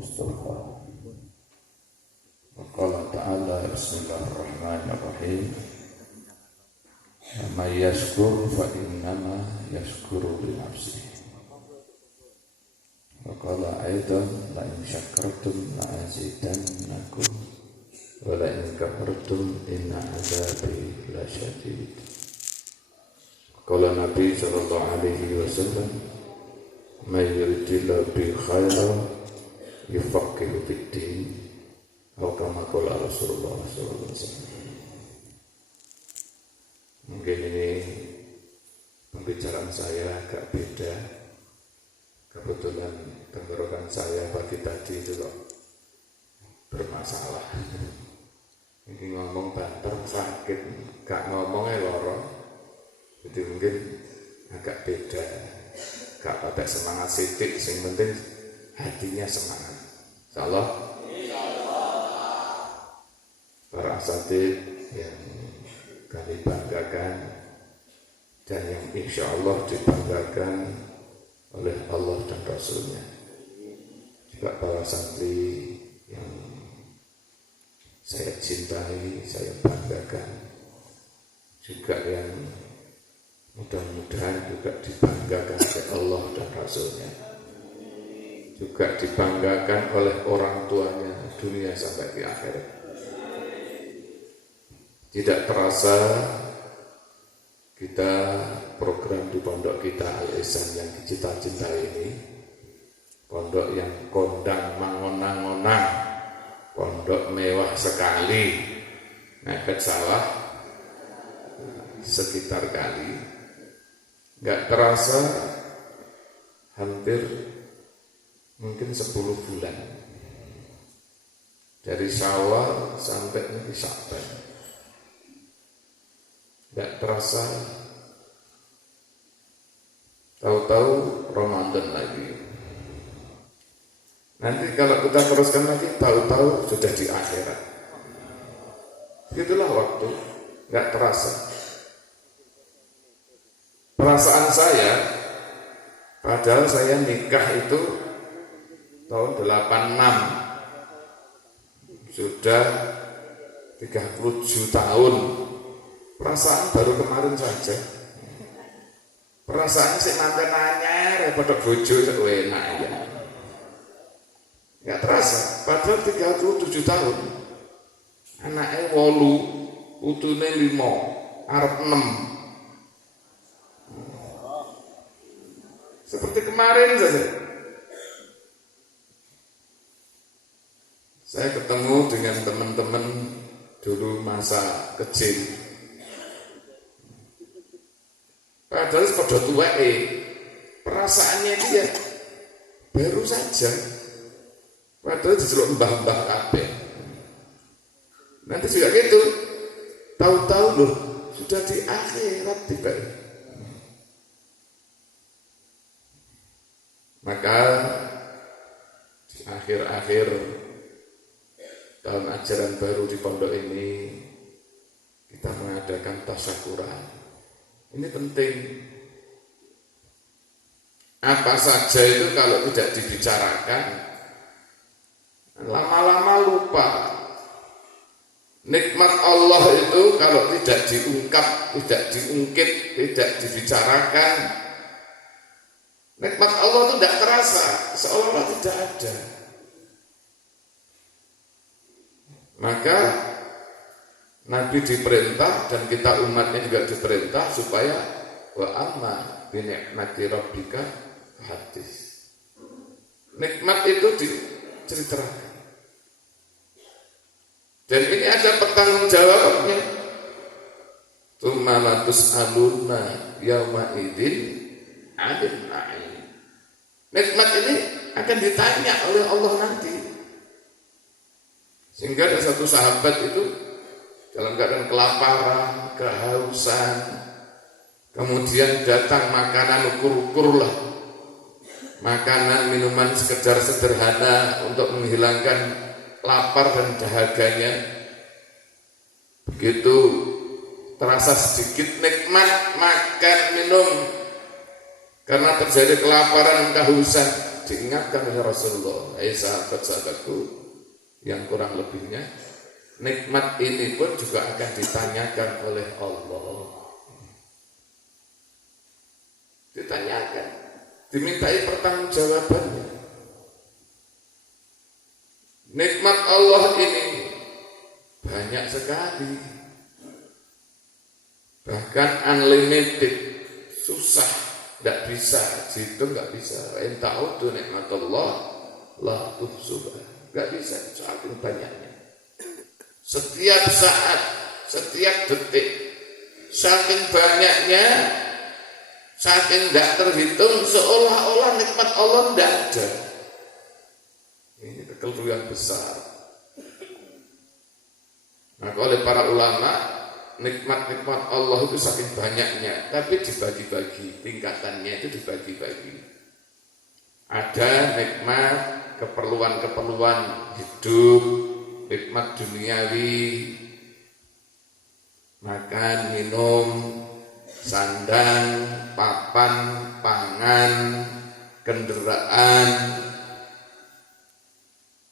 Mustafa. Qala ta'ala bismillahirrahmanirrahim. Man yashkur fa innama yashkuru li nafsihi. Wa qala aidan la in syakartum la azidannakum wa la in kafartum inna azabi lasyadid. Qala Nabi sallallahu alaihi wasallam, may yuridillahu bi khairan yufaqihu fid-din. Atau kama qala Rasulullah sallallahu alaihi wasallam. Mungkin ini pembicaraan saya agak beda. Kebetulan tenggorokan saya pagi tadi itu kok bermasalah. Ini ngomong banter sakit, gak ngomongnya lorong. Jadi mungkin agak beda. Gak pakai semangat sidik, yang penting hatinya semangat. Insyaallah para asatid yang kami banggakan dan yang insya Allah dibanggakan oleh Allah dan Rasulnya, juga para santri yang saya cintai, saya banggakan, juga yang mudah-mudahan juga dibanggakan oleh Allah dan Rasulnya, juga dibanggakan oleh orang tuanya dunia sampai di akhirat. Tidak terasa kita program di pondok kita Al-Ihsan yang cita-cintai ini, pondok yang kondang mangonang-onang, pondok mewah sekali, ngeket salah sekitar kali, gak terasa hampir mungkin 10 bulan dari Syawal sampai nanti Sya'ban. Gak terasa, tahu-tahu Ramadan lagi. Nanti kalau kita teruskan lagi, tahu-tahu sudah di akhirat. Itulah waktu, gak terasa. Perasaan saya, padahal saya nikah itu tahun 86, sudah 37 tahun. Perasaan baru kemarin saja. Perasaan sih nanya pada bojo enak ya. Gak terasa, padahal 37 tahun. Anaknya 8, putune 5, arep 6. Seperti kemarin saja. Saya ketemu dengan teman-teman dulu masa kecil. Padahal pada tuweke perasaannya dia baru saja. Padahal diceluk mbah-mbah kabeh. Nanti juga gitu. Tahu-tahu loh sudah di akhirat tiba. Maka di akhir-akhir tahun ajaran baru di pondok ini kita mengadakan tasyakuran. Ini penting. Apa saja itu kalau tidak dibicarakan, lama-lama lupa. Nikmat Allah itu kalau tidak diungkap, tidak diungkit, tidak dibicarakan, nikmat Allah itu tidak terasa, seolah-olah tidak ada. Maka Nabi diperintah dan kita umatnya juga diperintah supaya wa amma bi ni'mati rabbika hadis. Nikmat itu diceritakan. Dan ini ada pertanggungjawabnya. Tsumma latus'aluna yauma idzin 'anil na'im. Nikmat ini akan ditanya oleh Allah nanti. Sehingga ada satu sahabat itu dalam keadaan kelaparan, kehausan, kemudian datang makanan ukur-ukur lah, makanan, minuman sekedar sederhana untuk menghilangkan lapar dan dahaganya. Begitu terasa sedikit nikmat makan minum, karena terjadi kelaparan, kehausan, diingatkan oleh Rasulullah, sahabat-sahabatku yang kurang lebihnya, nikmat ini pun juga akan ditanyakan oleh Allah. Ditanyakan, dimintai pertanggungjawabannya. Nikmat Allah ini banyak sekali, bahkan unlimited, susah, tidak bisa, itu nggak bisa. In ta'uddu nikmatullah la tuhsuha, nggak bisa, saking banyaknya. Setiap saat, setiap detik, saking banyaknya, saking tidak terhitung, seolah-olah nikmat Allah tidak ada. Ini kekeliruan besar. Maka oleh para ulama, nikmat-nikmat Allah itu saking banyaknya, tapi dibagi-bagi, tingkatannya itu dibagi-bagi. Ada nikmat keperluan-keperluan hidup, nikmat duniawi, makan, minum, sandang, papan, pangan, kendaraan.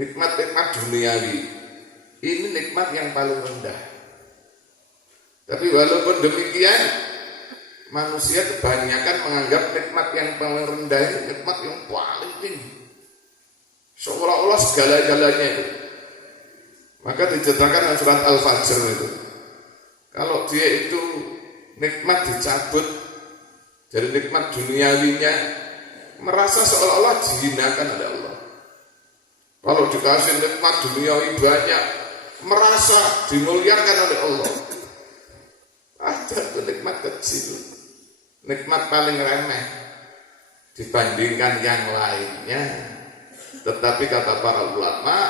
Nikmat-nikmat duniawi ini nikmat yang paling rendah. Tapi walaupun demikian, manusia kebanyakan menganggap nikmat yang paling rendah ini nikmat yang paling tinggi, seolah-olah segala-galanya itu. Maka diceritakan dalam surat Al-Fajr itu, kalau dia itu nikmat dicabut dari nikmat duniawinya, merasa seolah-olah dihinakan oleh Allah. Kalau dikasih nikmat duniawi banyak, merasa dimuliakan oleh Allah. Ada itu nikmat kecil, nikmat paling remeh dibandingkan yang lainnya. Tetapi kata para ulama,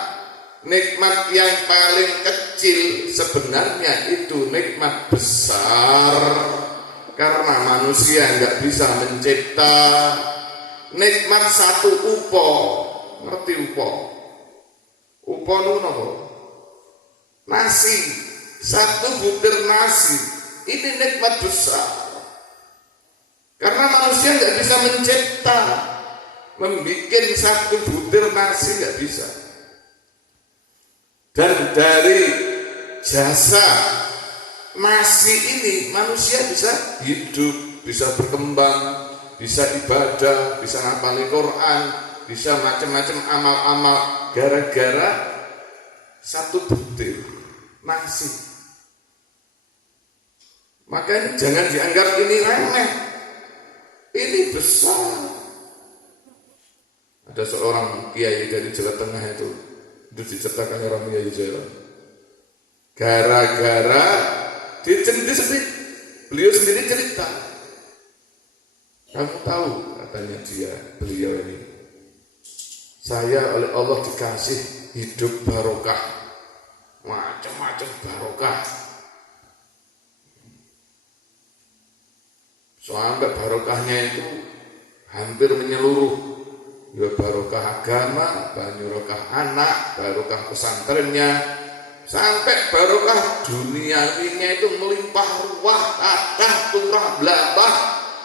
nikmat yang paling kecil sebenarnya itu nikmat besar, karena manusia nggak bisa mencipta. Nikmat satu upo, ngerti upo? Upo itu apa? Nasi, satu butir nasi, ini nikmat besar. Karena manusia nggak bisa mencipta, membuat satu butir nasi nggak bisa. Dan dari jasa nasi ini manusia bisa hidup, bisa berkembang, bisa ibadah, bisa ngapalin Quran, bisa macam-macam amal-amal gara-gara satu butir nasi. Maka ini jangan dianggap ini remeh, ini besar. Ada seorang kiai dari Jawa Tengah itu diceritakan orang kiai Jawa. Gara-gara beliau sendiri cerita. Kamu tahu, katanya beliau ini, saya oleh Allah dikasih hidup barokah, macam-macam barokah. Sampai barokahnya itu hampir menyeluruh. Ya barokah agama, barokah anak, barokah pesantrennya, sampai barokah duniawinya itu melimpah ruah, kathah turah blabah.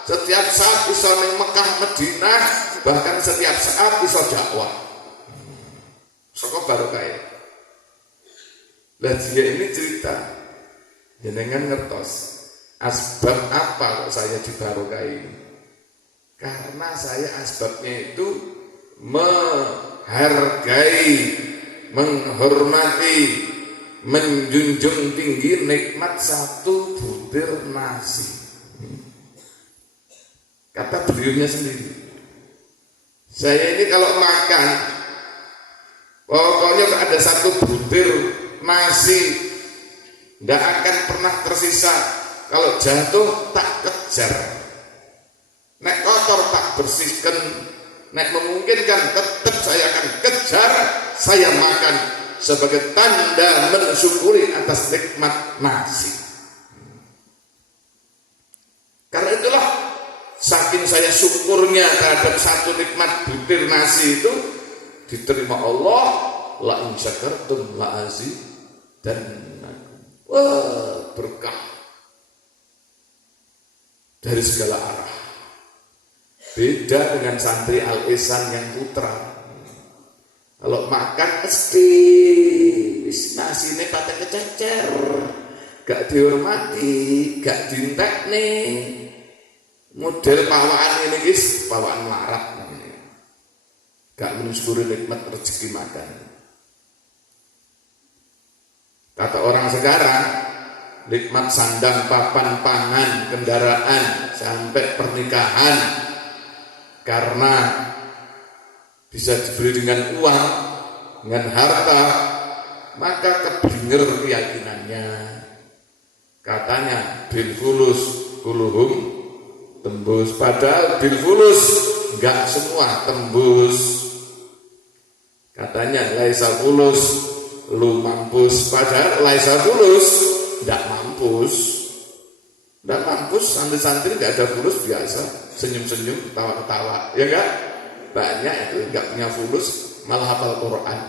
Setiap saat bisa di Mekah Madinah, bahkan setiap saat bisa dakwah. Saka barokah ya. Lah dia ini cerita, jenengan ngertos asbab apa kok saya dibarokai? Karena saya asbabnya itu menghargai, menghormati, menjunjung tinggi nikmat satu butir nasi. Kata beliaunya sendiri, saya ini kalau makan, pokoknya ada satu butir nasi, tidak akan pernah tersisa. Kalau jatuh tak kejar, nek kotor tak bersihkan, nek memungkinkan tetap saya akan kejar, saya makan sebagai tanda mensyukuri atas nikmat nasi. Karena itulah saking saya syukurnya terhadap satu nikmat butir nasi itu diterima Allah, la in syakartum la azidannakum. Wah, berkah dari segala arah. Beda dengan santri Al-Ihsan yang putra. Kalau makan mesti nasine patek kececer, gak dihormati, gak dintekne. Model pawaan ini guys, pawaan melarat. Gak mensyukuri nikmat rezeki makan. Kata orang sekarang, nikmat sandang, papan, pangan, kendaraan, sampai pernikahan, karena bisa dibeli dengan uang, dengan harta, maka keblinger keyakinannya. Katanya bil fulus kuluhum tembus, padahal bil fulus enggak semua tembus. Katanya laisa fulus lu mampus, padahal laisa fulus enggak mampus. Enggak mampus, santri-santri enggak ada fulus biasa, senyum-senyum, ketawa-ketawa, ya enggak? Banyak itu enggak punya fulus malah hafal Quran.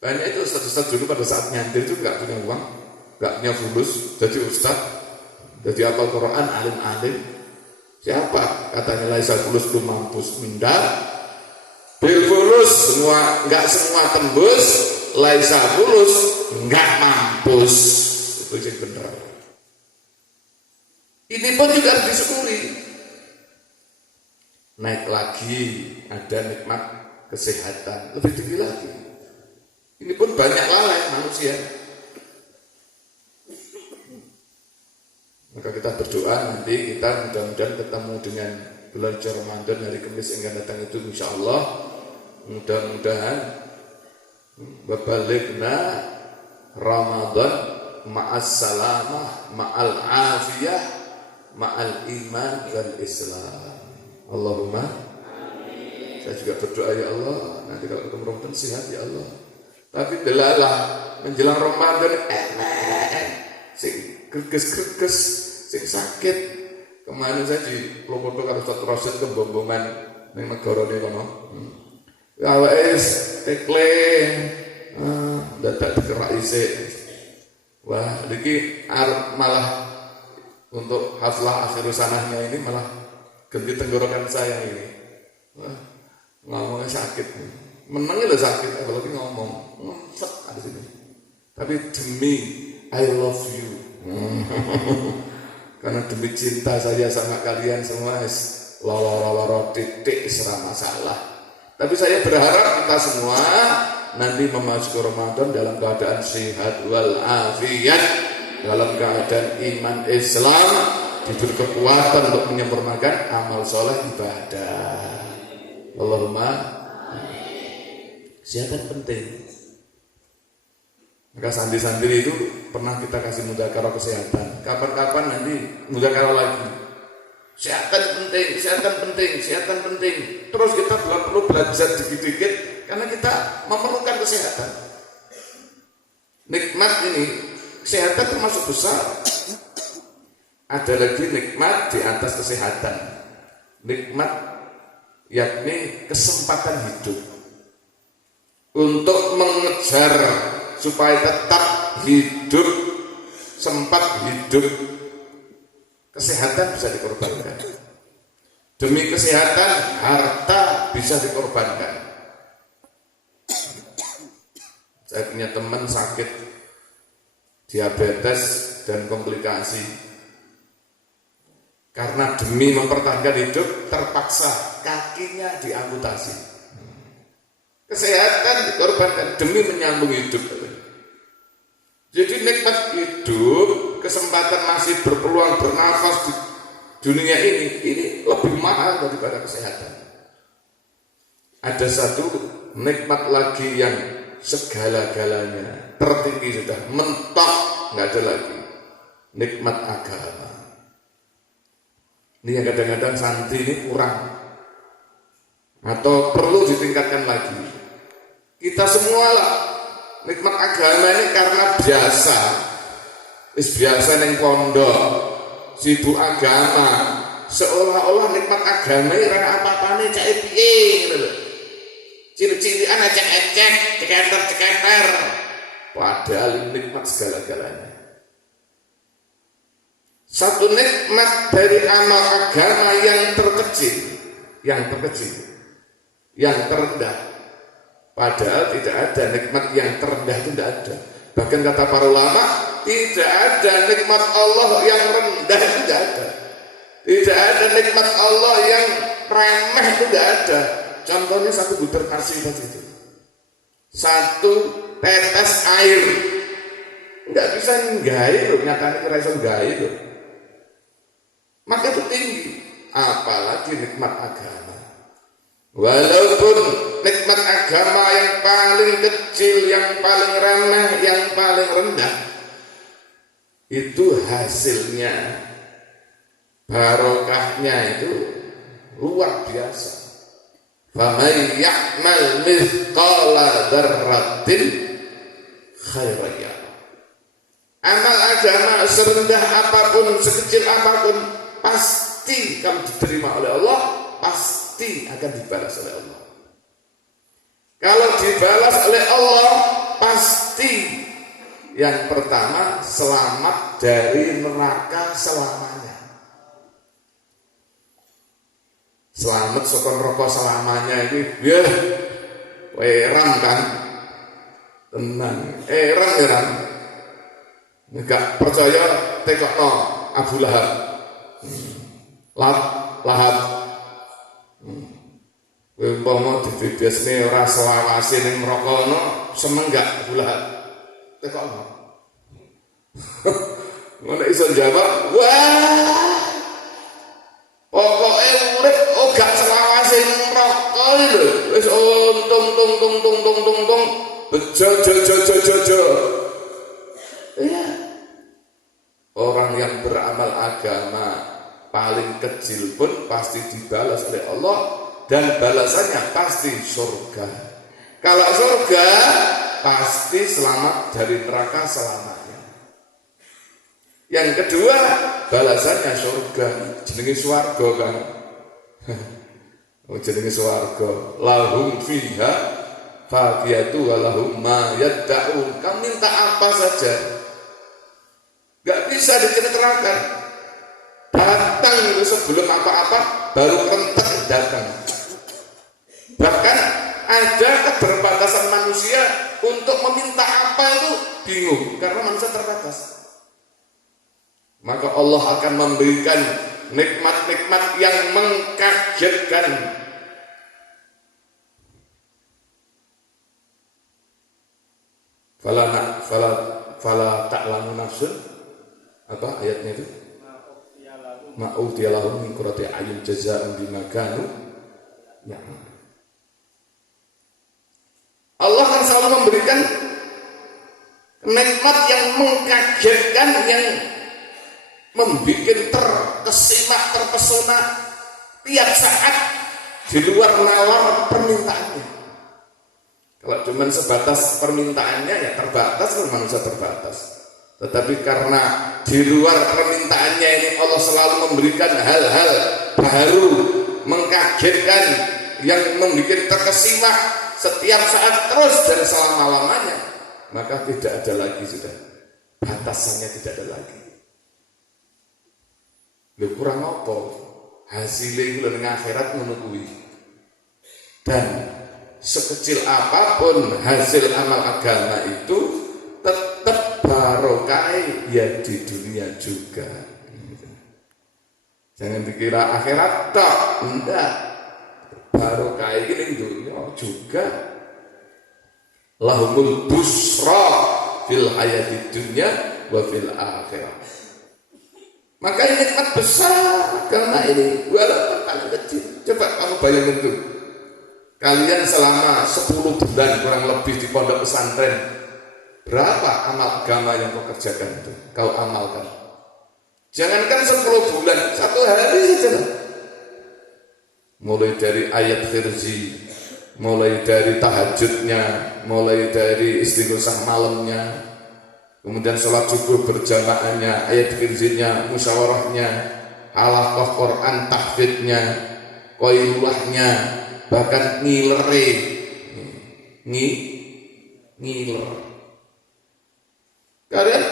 Banyak itu ustaz-ustaz dulu pada saat nyantir itu enggak punya uang, enggak punya fulus, jadi ustaz, jadi hafal Quran, alim-alim. Siapa? Katanya laisa fulus lu mampus, mindar. Bil fulus semua enggak semua tembus, laisa fulus enggak mampus. Itu yang benar. Ini pun juga harus disyukuri. Naik lagi, ada nikmat kesehatan, lebih tinggi lagi. Ini pun banyak lalai manusia. Maka kita berdoa nanti kita mudah-mudahan ketemu dengan bulan Ramadan hari Kamis yang akan datang itu insya Allah. Mudah-mudahan babalighna Ramadan ma'as salamah ma'al afiyah ma'al iman wal Islam. Allahumma amin. Saya juga berdoa ya Allah, nanti kalau ketemu Ramadan sehat ya Allah. Tapi delalah menjelang Ramadan sing greges-greges, sing sakit. Kemarin saya di Plopoto karo Ustaz Rosid kebombongan ning negara ne kono. Ya wis tekle dadak dikerak isik. Wah, iki arep malah untuk haflah akhir sanahnya ini malah ganti tenggorokan saya ini. Wah, ngomongnya sakit. Menangnya udah sakit, apalagi ngomong. Ngomong ada sini. Tapi demi I love you. Karena demi cinta saya sama kalian semua, loro titik serah masalah. Tapi saya berharap kita semua nanti memasuki Ramadan dalam keadaan sehat wal afiat, dalam keadaan iman Islam, diberi kekuatan untuk menyempurnakan amal soleh ibadah. Allahumma kesehatan penting. Maka santri-santri itu pernah kita kasih mudzakarah kesehatan. Kapan-kapan nanti mudzakarah lagi. Kesehatan penting, kesehatan penting, kesehatan penting. Terus kita perlu belajar dikit-dikit karena kita memerlukan kesehatan. Nikmat ini, kesehatan termasuk besar. Ada lagi nikmat di atas kesehatan. Nikmat yakni kesempatan hidup. Untuk mengejar supaya tetap hidup, sempat hidup, kesehatan bisa dikorbankan. Demi kesehatan, harta bisa dikorbankan. Saya punya teman sakit diabetes dan komplikasi. Karena demi mempertahankan hidup, terpaksa kakinya diamputasi. Kesehatan dikorbankan demi menyambung hidup. Jadi nikmat hidup, kesempatan masih berpeluang bernafas di dunia ini lebih mahal daripada kesehatan. Ada satu nikmat lagi yang segala-galanya tertinggi sudah, mentok, nggak ada lagi. Nikmat agama. Ini yang kadang-kadang santri ini kurang atau perlu ditingkatkan lagi. Kita semua lah nikmat agama ini karena biasa neng pondok sibuk agama, seolah-olah nikmat agama ini karena apa-apane cek piye gitu. Ciri-cirian ecek-ecek, ceketer. Padahal nikmat segala-galanya. Satu nikmat dari amal agama yang terkecil, yang terendah. Padahal tidak ada nikmat yang terendah, itu tidak ada. Bahkan kata para ulama, tidak ada nikmat Allah yang rendah, itu tidak ada. Tidak ada nikmat Allah yang remeh, itu tidak ada. Contohnya satu butir nasi tadi itu, satu tetes air, nggak bisa nggahi loh, nyatanya kira bisa nggahi loh. Maka itu tinggi, apalagi nikmat agama. Walaupun nikmat agama yang paling kecil, yang paling remeh, yang paling rendah, itu hasilnya, barokahnya itu luar biasa. Faman ya'mal mithqala dzarratin khairan yarah. Amal agama serendah apapun, sekecil apapun, pasti kamu diterima oleh Allah, pasti akan dibalas oleh Allah. Kalau dibalas oleh Allah, pasti yang pertama selamat dari neraka selamanya. Selamat saka neraka selamanya itu ya heran kan? Tenang, heran. Enggak percaya tekokno Abu Lahab. Lahab. Kowe umpama dibebasne ora selawase ning neraka no, semenggak Abu Lahab. Tekokno. Ngono iso jawab, wah. Pokoke urip gak selawase ning neraka lho. Wis tung bejo. Iya. Orang yang beramal agama paling kecil pun pasti dibalas oleh Allah, dan balasannya pasti surga. Kalau surga pasti selamat dari neraka selamanya. Yang kedua, balasannya surga, jenenge swarga kan. Jenenge swarga, lahum fiha faqiyatu wa lahum ma yad'un. Kamu minta apa saja, gak bisa diceritakan. Datang itu sebelum apa-apa, baru rentek datang. Bahkan ada keterbatasan manusia untuk meminta apa itu bingung, karena manusia terbatas. Maka Allah akan memberikan nikmat-nikmat yang mengkagetkan. Fala ta'lamu nafsun, apa ayatnya itu? Ma'utiyalahum min qurrati a'yun jazaa'an bima kanu ya'malun. Allah akan selalu memberikan nikmat yang mengkagetkan, yang membuat terkesima, terpesona tiap saat di luar nalar permintaannya. Kalau cuma sebatas permintaannya ya terbatas, manusia terbatas. Tetapi karena di luar permintaannya ini Allah selalu memberikan hal-hal baru, mengkagetkan, yang membuat terkesima setiap saat terus dan selama-lamanya, maka tidak ada lagi sudah batasannya, tidak ada lagi. Lho kurang apa? Hasilnya itu ning akhirat ngono kuwi. Dan sekecil apapun hasil amal agama itu tetap barokah ya di dunia juga. Jangan dikira akhirat tok, enggak. Barokah ini ning dunia juga. Lahumul busra fil hayatid dunya wa fil akhirah. Maka ini nikmat besar karena ini walaupun paling kecil. Coba kamu bayangin tuh, kalian selama 10 bulan kurang lebih di pondok pesantren, berapa amal agama yang kau kerjakan itu, kau amalkan? Jangankan 10 bulan, 1 hari saja. Mulai dari ayat khirzi, mulai dari tahajudnya, mulai dari istighosah malamnya, kemudian sholat subuh berjamaahnya, ayat khirzinya, musyawarahnya, halaqah Quran tahfidnya, qailulahnya, bahkan ngilere, ngiler. Kalian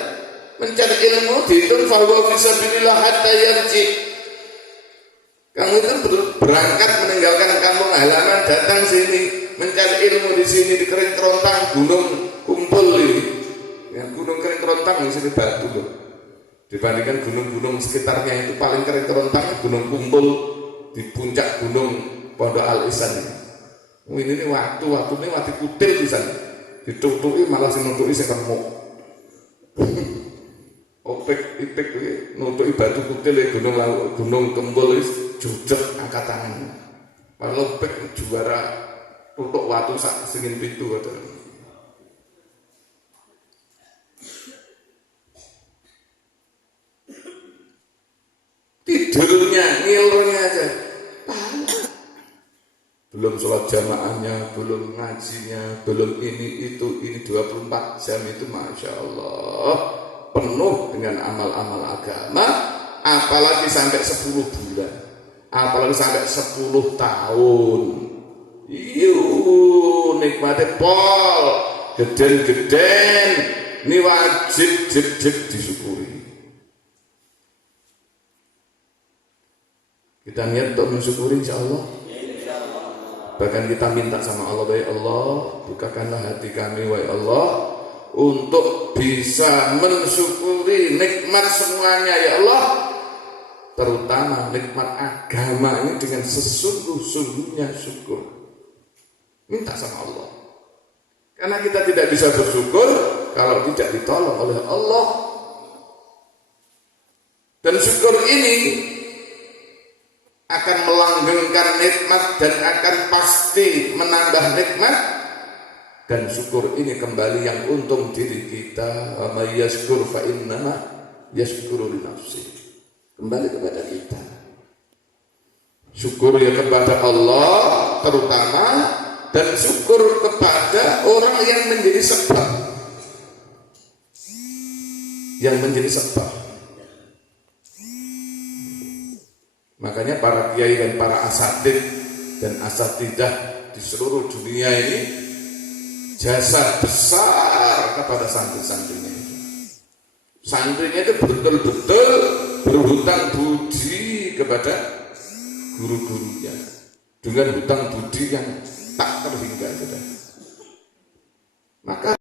Mencari ilmu dihitung bahwa fisabilillah hatta yarji. Kamu itu berangkat meninggalkan kampung halaman datang sini mencari ilmu di sini di Kering Kerontang gunung kumpul ini. Ya, gunung Kering Kerontang di sini batu loh. Dibandingkan gunung-gunung sekitarnya itu paling Kering Kerontang gunung kumpul di puncak gunung Pondok Al Ihsan ini. Ini waktu ini waktu kutil di sana. Ditutupi malah si nutupi sekemuk. Opek ipek nutupi batu kutil gunung Kembul jujur angkat tangan. Kalau opek juara tutuk watu sak singin pitu katanya. Tidurnya, ngilurnya aja. Belum sholat jamaahnya, belum ngajinya, belum ini 24 jam itu Masya Allah penuh dengan amal-amal agama, apalagi sampai 10 bulan, apalagi sampai 10 tahun. Nikmatnya pol, geden-geden, ini wajib disyukuri. Kita niat untuk mensyukuri insya Allah. Bahkan kita minta sama Allah, wahai Allah, bukakanlah hati kami, wahai Allah, untuk bisa mensyukuri nikmat semuanya, ya Allah, terutama nikmat agama ini dengan sesungguh-sungguhnya syukur. Minta sama Allah. Karena kita tidak bisa bersyukur kalau tidak ditolong oleh Allah. Dan syukur ini akan melanggengkan nikmat dan akan pasti menambah nikmat, dan syukur ini kembali yang untung diri kita. Wa may yashkur fa innama yashkuru li nafsi. Kembali kepada kita. Syukur ya kepada Allah terutama, dan syukur kepada orang yang menjadi sebab. Yang menjadi sebab. Makanya para kiai dan para asatid dan asatidah di seluruh dunia ini jasa besar kepada santri-santrinya itu. Santrinya itu betul-betul berhutang budi kepada guru-gurunya dengan hutang budi yang tak terhingga. Maka